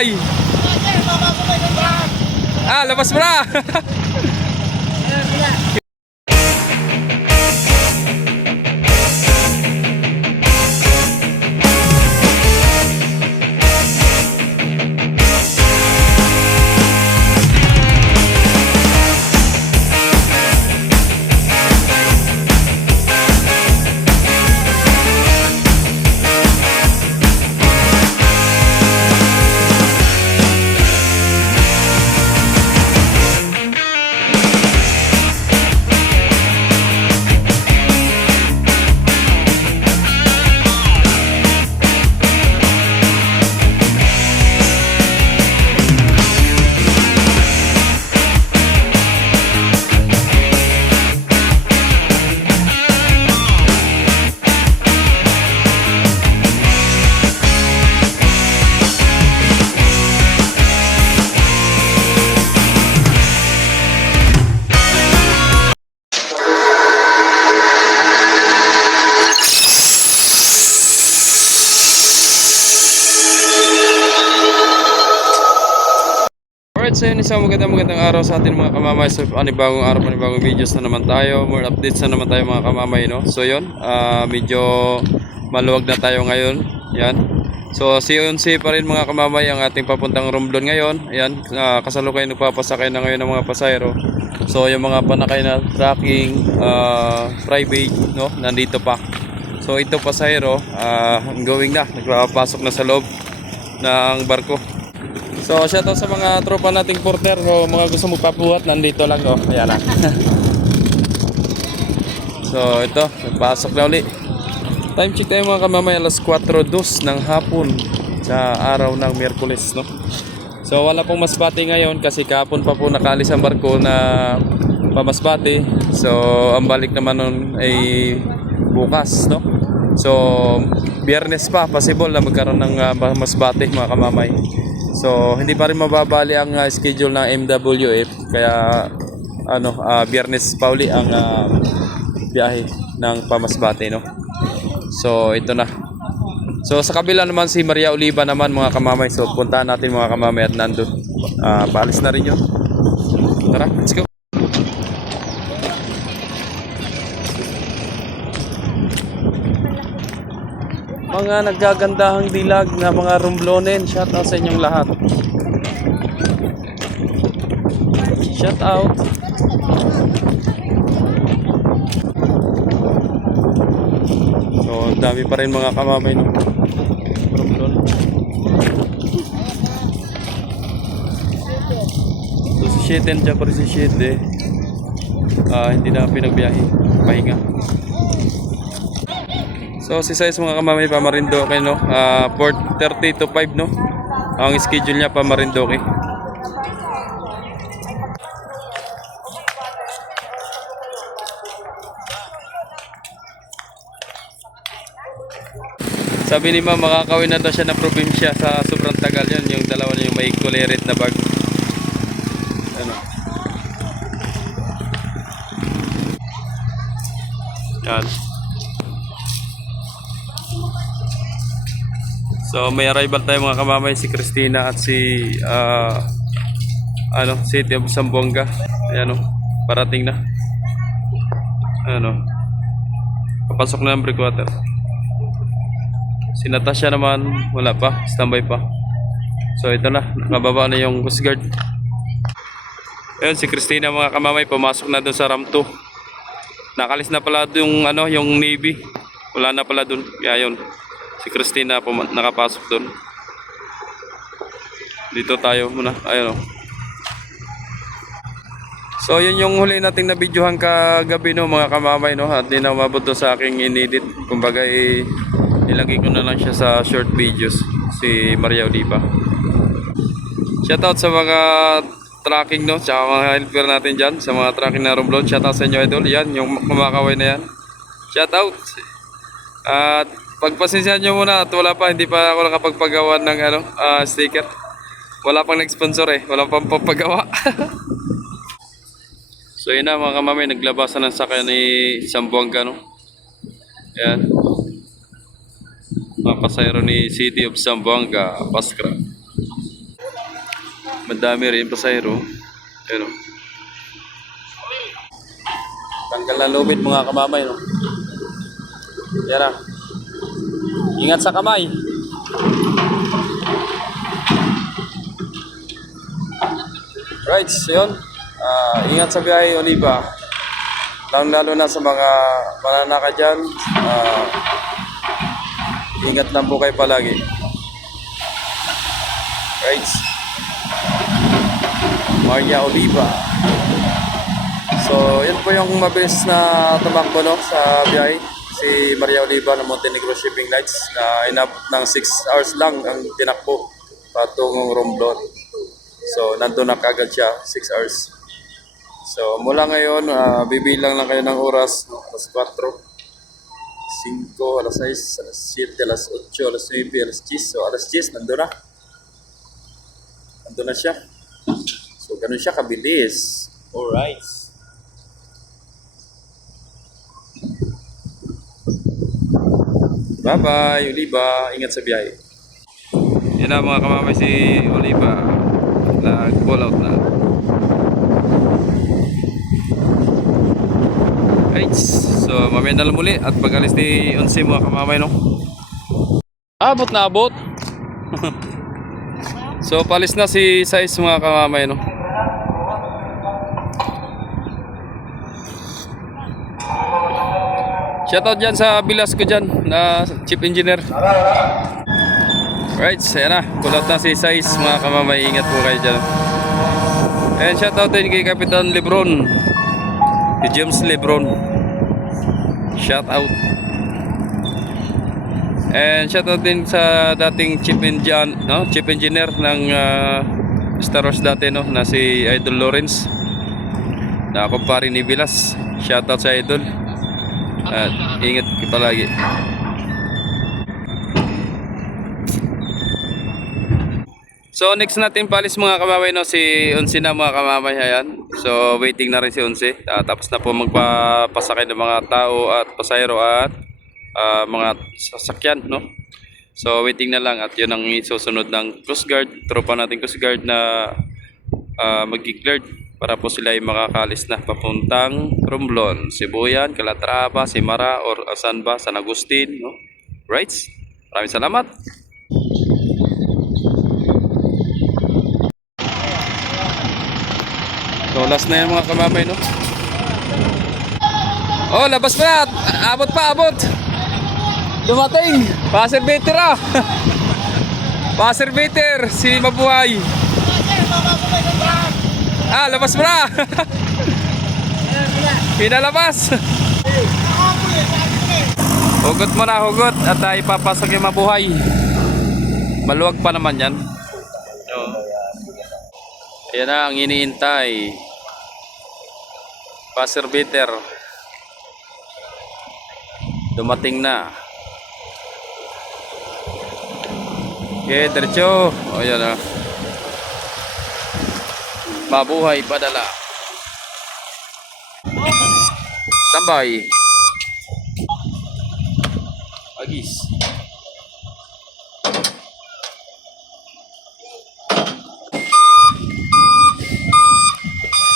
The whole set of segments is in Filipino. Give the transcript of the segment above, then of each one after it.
Ay. Labas mo na. Alright, so yun, isang magandang araw sa atin mga kamamay. So panibagong araw, panibagong videos na naman tayo. More updates na naman tayo mga kamamay, no? So yun, medyo maluwag na tayo ngayon. Yan. So CONC pa rin mga kamamay ang ating papuntang Romblon ngayon. Yan, kasalukay nagpapasakay na ngayon ng mga pasayro. So yung mga panakay na tracking, private, no? Nandito pa. So ito pasayro, going na, nagpapasok na sa loob ng barko. So shoutout sa mga tropa nating porter, so mga gusto magpapuhat, nandito lang, oh. Ayan na. So ito, nagpasok na uli. Time check tayo mga kamamay, alas 4:02 ng hapon sa araw ng Miyerkules, no? So wala pong Masbate ngayon kasi kahapon pa po nakaalis ang barko na pamasbate. So ang balik naman nun ay bukas, no? So Biyernes pa possible na magkaroon ng Masbate mga kamamay. So hindi pa rin mababali ang schedule ng MWF, kaya Biyernes pa uli ang biyahe ng pamasbate, no? So ito na. So sa kabila naman si Maria Oliva naman mga kamamay. So puntahan natin mga kamamay at nandun. Paalis na rin yun. Tara, let's go. Mga naggagandahang dilag na mga Romblonen, shout out sa inyong lahat. Shout out. So dami pa rin mga kamamay, no? Romblon. So si Sheten dyan pa rin si Shete. Hindi na pinagbiyahe, pahinga. So si size mga kamamay pa Marindoque, no? 4:30 to 5, no? Ang schedule niya pa Marindoque. Sabi ni Ma'am, makakawin na daw siya ng probinsya sa sobrang tagal yun. Yung dalawa niya, yung may kulirit na bag. Ano? Yan. So may arrival tayo mga kamamay, si Christina at si City of Zamboanga. Ayan, parating na. Papasok na ng breakwater. Si Natasha naman wala pa, standby pa. So ito na, nakababa na yung Coast Guard. Ayun, si Christina mga kamamay pumasok na doon sa RAM 2. Nakalis na pala yung Navy. Wala na pala doon. Kaya yun, si Christina nakapasok doon. Dito tayo muna. Ayun, So yun yung huli nating nabidyohan kagabi, no mga kamamay, no? At di na umabot to sa aking inedit. Kumbaga nilagay ko na lang siya sa short videos, si Maria Oliva. Shoutout sa mga tracking, no? Tsaka mga helper natin dyan, sa mga tracking na Romblon. Shoutout sa inyo, idol. Yan, yung kumakaway na yan. Shoutout. At pagpasensyahan nyo muna at wala pa, hindi pa ako nakapagpagawa ng sticker. Wala pang nag-sponsor eh, wala pang papagawa. So yun na mga kamamay, naglabasan ng sakay ni Zamboanga, no? Yan, mga pasayro ni City of Zamboanga, Paskra. Madami rin pasahero. Pero tanggal na lubid mga kamamay, no? Yan na. Ingat sa kamay. Right, so yun. Ingat sa biyahe, Oliva. Lalo na sa mga mananaka dyan. Ingat lang po kayo palagi. Right. Maria Oliva. So, yan po yung mabilis na tumakbo, no, sa biyahe. Si Maria Oliva ng Montenegro Shipping Lines na inabot ng 6 hours lang ang tinakbo patungong Romblon. So, nandun na kagad siya, 6 hours. So, mula ngayon, bibilang lang kayo ng oras, no? Alas 4, 5, alas 6, alas 7, alas 8, alas 9, alas 10. So, alas 10, nandun na. Nandun na siya. So, ganun siya kabilis. Alright. Bye-bye, Oliva. Ingat sa biyahe. Yan na mga kamamay, si Oliva. Nag-call out na. Right. So, mamaya na lang muli. At pag-alis ni 11 mga kamamay, no? Abot na abot. So, palis na si Sais mga kamamay, no? Shoutout dyan sa bilas ko dyan na chief engineer. Right, ayan na. Pull out na si Sais mga kamamay. Ingat po kayo dyan. And shoutout din kay Kapitan Lebron. Si James Lebron. Shoutout. And shoutout din sa dating chief engineer ng Star Wars dati, no, na si Idol Lawrence. Na kumpare ni Vilas. Shoutout sa Idol. At ingat ka palagi. So next natin palis mga kamamay, no, si Unsi na mga kamamay. Ayan. So waiting na rin si Unsi. Tapos na po magpapasakay ng mga tao at pasahero at mga sasakyan, no. So waiting na lang at yun ang isusunod ng Coast Guard. Tropa natin Coast Guard na mag-cleared para po sila ay makakalis na papuntang Romblon, Sibuyan, Calatrava, Simara, or saan ba, San Agustin, no? Right? Maraming salamat. So last na yan mga kamamay, no? Oh, labas pa na! Abot pa, abot! Dumating! Passervator ah! Passervator! Si Mabuhay! Labas mo na! Pinalabas! Hugot mo na, hugot! At ipapasok yung Mabuhay. Maluwag pa naman yan. Ayan na ang iniintay. Passervator. Dumating na. Okay, diretso. O yan na. Mabuhay padala. Standby. Agis.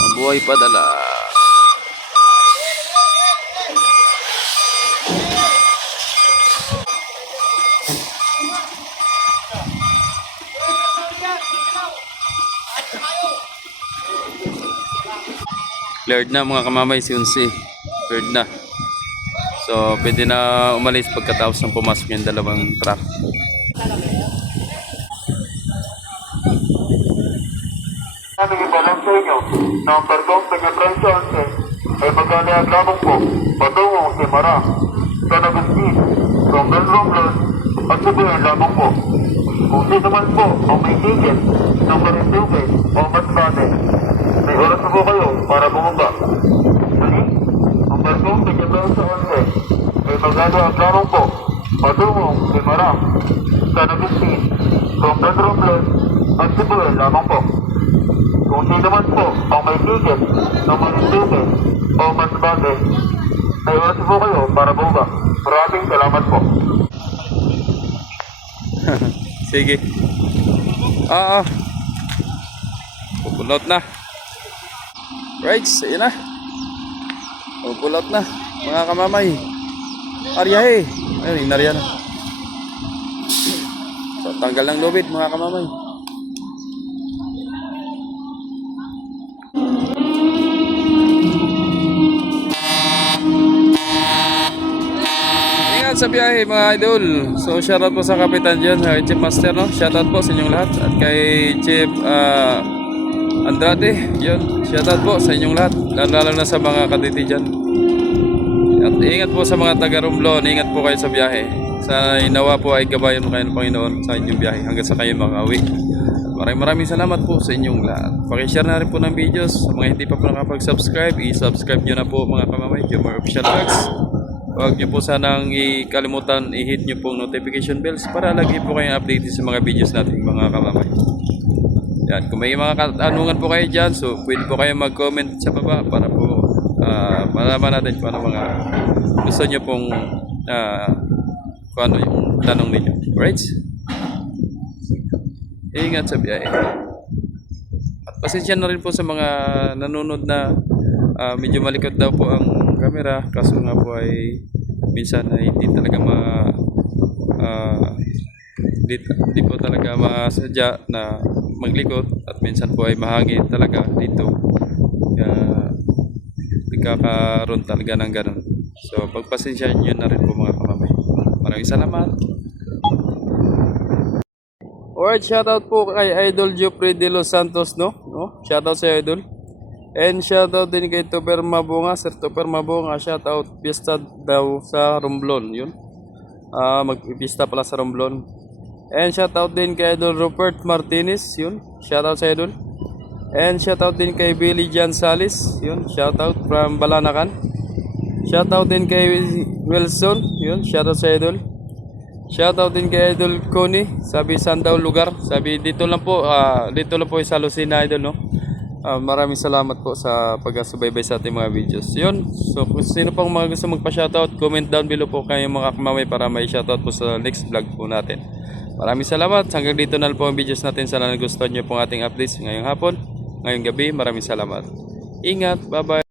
Mabuhay padala. Cleared na mga kamamay si Unsi. Cleared na. So pwede na umalis pagkatapos ng pumasok yung dalawang truck. Aming ibalang sa inyo na ang barkong Peña-Francia 11 ay maglalakad lamang po patungong Simara, San Agustin, Romblon at Sibuyan lamang po. Kung sino man po ang may ticket ng Marinduque o Masbate, may oras na po kayo para bumaba. Muli, ang barkong Peña-Francia 11 ay maglalakad lamang po patungong Simara, San Agustin, Romblon at Sibuyan lamang po. Kung sino man po ang may ticket ng Marinduque o Masbate, may oras po kayo para bumaba. Maraming salamat po. Sige. Oo. Pupulot na. Right, ayun na. Pupulot na. Mga kamamay. Aryahe. Ayun, inarya na. So, tanggal ng lubid mga kamamay. Ingat sa biyahe mga idol. So shoutout po sa kapitan dyan, kay Chief Master, no? Shoutout po sa inyong lahat. At kay Chief Andrade, yun. Shoutout po sa inyong lahat. Lalo na sa mga kaditi dyan. At ingat po sa mga taga Romblon. Ingat po kayo sa biyahe. Sa inawa po ay gabayan kayo ng Panginoon sa inyong biyahe hanggang sa kayo makauwi. Maraming salamat po sa inyong lahat. Pakishare na rin po ng videos. Sa mga hindi pa po nakapag-subscribe, i-subscribe nyo na po mga kamamay. Jomar Official Vlogs. Huwag nyo po sanang ikalimutan, i-hit nyo pong notification bells para lagi po kayong updated sa mga videos natin mga kamamay. Yan, kung may mga katanungan po kayo dyan, so pwede po kayo mag-comment sa baba para po malaman natin kung ano mga gusto nyo pong kung ano yung tanong ninyo. Alright? Ingat sa biyahe. At pasensya na rin po sa mga nanonood na medyo malikot daw po ang camera, kaso nga po ay minsan ay hindi talaga di po talaga masadya na maglikot at minsan po ay mahangin talaga dito. Kaya nagkakaroon talaga ng ganun. So pagpasensya nyo na rin po mga kamamay. Maraming salamat. Alright, shoutout po kay Idol Jopre de Los Santos, no? Shoutout sa Idol. And shoutout din kay Tupper Mabunga, Sir Tupper Mabunga, shoutout. Pista daw sa Romblon, yun. Magpipista pala sa Romblon. And shoutout din kay Idol Rupert Martinez, yun. Shoutout sa Idol. And shoutout din kay Billy Jan Salis, yun. Shoutout from Balanakan. Shoutout din kay Wilson, yun. Shoutout sa Idol. Shoutout din kay Idol Connie, sabi saan daw lugar? Sabi dito lang po sa Lucena Idol, no? Maraming salamat po sa pagsubaybay sa ating mga videos. Yun. So kung sino pang mga gusto magpa-shoutout, comment down below po kayo mga kamamay para may shoutout po sa next vlog po natin. Maraming salamat. Hanggang dito na lang po ang videos natin. Sana nagustuhan nyo pong ating updates ngayong hapon, ngayong gabi. Maraming salamat. Ingat. Bye bye.